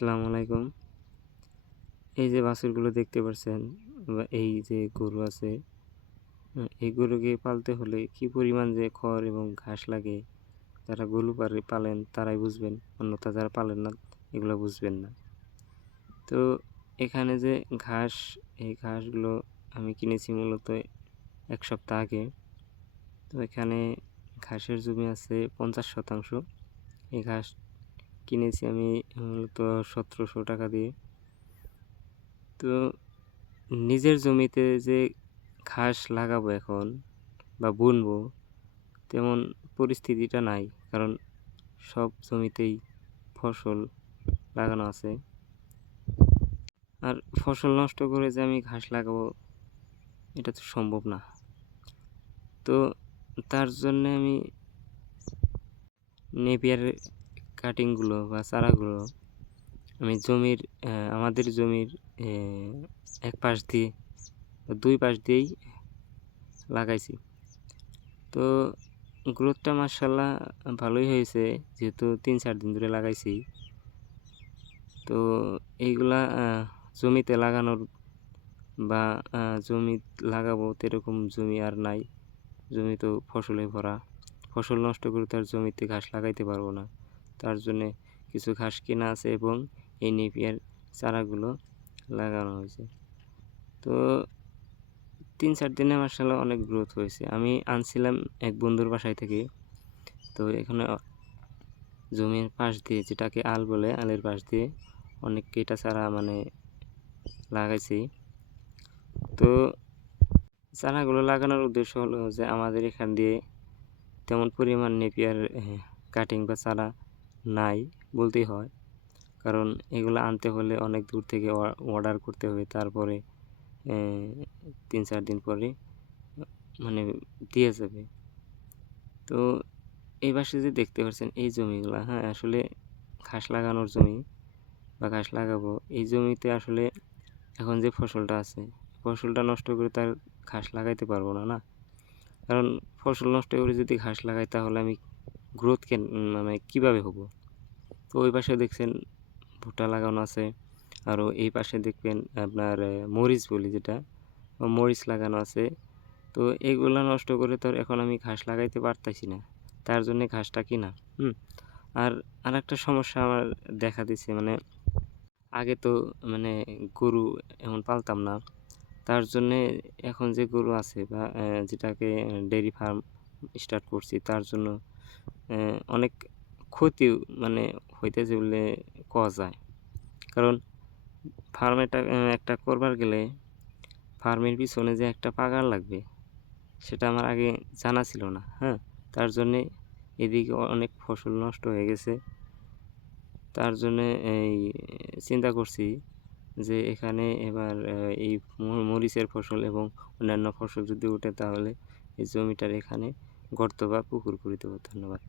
আসসালামু আলাইকুম। এই যে বাছুরগুলো দেখতে পাচ্ছেন বা এই যে গরু আছে এই গরুকে পালতে হলে কি পরিমাণ যে খড় এবং ঘাস লাগে, যারা গরু পারে পালেন তারাই বুঝবেন, অন্যথা যারা পালেন না, এগুলো বুঝবেন না। তো এখানে যে ঘাস, এই ঘাসগুলো আমি কিনেছি মূলত এক সপ্তাহ আগে। তো এখানে ঘাসের জমি আছে পঞ্চাশ শতাংশ। এই ঘাস কিনেছি আমি মূলত সতেরোশো টাকা দিয়ে। তো নিজের জমিতে যে ঘাস লাগাবো এখন বা বুনবো, তেমন পরিস্থিতিটা নাই, কারণ সব জমিতেই ফসল লাগানো আছে। আর ফসল নষ্ট করে যে আমি ঘাস লাগাবো, এটা তো সম্ভব না। তো তার জন্য আমি নেপিয়ার কাটিংগুলো বা চারাগুলো আমি জমির আমাদের জমির এক পাশ দিয়ে দুই পাশ দিয়েই লাগাইছি। তো গ্রোথটা মার্শাল্লাহ ভালোই হয়েছে, যেহেতু তিন চার দিন ধরে লাগাইছি। তো এইগুলা জমিতে লাগানোর বা জমি লাগাবো এরকম জমি আর নাই। জমি তো ফসলে ভরা। ফসল নষ্ট করে তার জমিতে ঘাস লাগাইতে পারব না। তার জন্যে কিছু ঘাস কেনা আছে এবং এই নেপিয়ার চারাগুলো লাগানো হয়েছে। তো তিন চার দিনে মার্শাল্লাহ অনেক গ্রোথ হয়েছে। আমি আনছিলাম এক বন্ধুর বাসায় থেকে। তো এখানে জমির পাশ দিয়ে যেটাকে আল বলে, আলের পাশ দিয়ে অনেক কেটা চারা মানে লাগাইছি। তো চারাগুলো লাগানোর উদ্দেশ্য হলো যে আমাদের এখান দিয়ে তেমন পরিমাণ নেপিয়ার কাটিং বা চারা নাই বলতেই হয়। কারণ এগুলো আনতে হলে অনেক দূর থেকে অর্ডার করতে হবে। তারপরে তিন চার দিন পরে মানে দিয়ে যাবে। তো এই পাশে যে দেখতে পাচ্ছেন এই জমিগুলো হ্যাঁ আসলে ঘাস লাগানোর জমি বা ঘাস লাগাবো, এই জমিতে আসলে এখন যে ফসলটা আছে, ফসলটা নষ্ট করে তার ঘাস লাগাইতে পারব না না? কারণ ফসল নষ্ট করে যদি ঘাস লাগাই, তাহলে আমি গ্রোথ কেন মানে কীভাবে হব? তো ওই পাশে দেখছেন ভুট্টা লাগানো আছে। আরও এই পাশে দেখবেন আপনার মরিচ বলি যেটা মরিচ লাগানো আছে। তো এগুলো নষ্ট করে তো এখন আমি ঘাস লাগাইতে পারতাছি না। তার জন্যে ঘাসটা কিনা, হুম? আর আরেকটা সমস্যা আমার দেখা দিছে মানে আগে তো মানে গরু এমন পালতাম না। তার জন্যে এখন যে গরু আছে বা যেটাকে ডেয়ারি ফার্ম স্টার্ট করছি, তার জন্য অনেক ক্ষতি মানে হইতেছে বলে কওয়া যায়। কারণ ফার্মেটা একটা করবার গেলে ফার্মের পিছনে যে একটা পাগার লাগবে, সেটা আমার আগে জানা ছিল না হ্যাঁ? তার জন্যে এদিকে অনেক ফসল নষ্ট হয়ে গেছে। তার জন্যে এই, চিন্তা করছি যে এখানে এবার এই মরিচের ফসল এবং অন্যান্য ফসল যদি ওঠে তাহলে এই জমিটার এখানে গর্ত বা পুকুর করে দেবো ধন্যবাদ।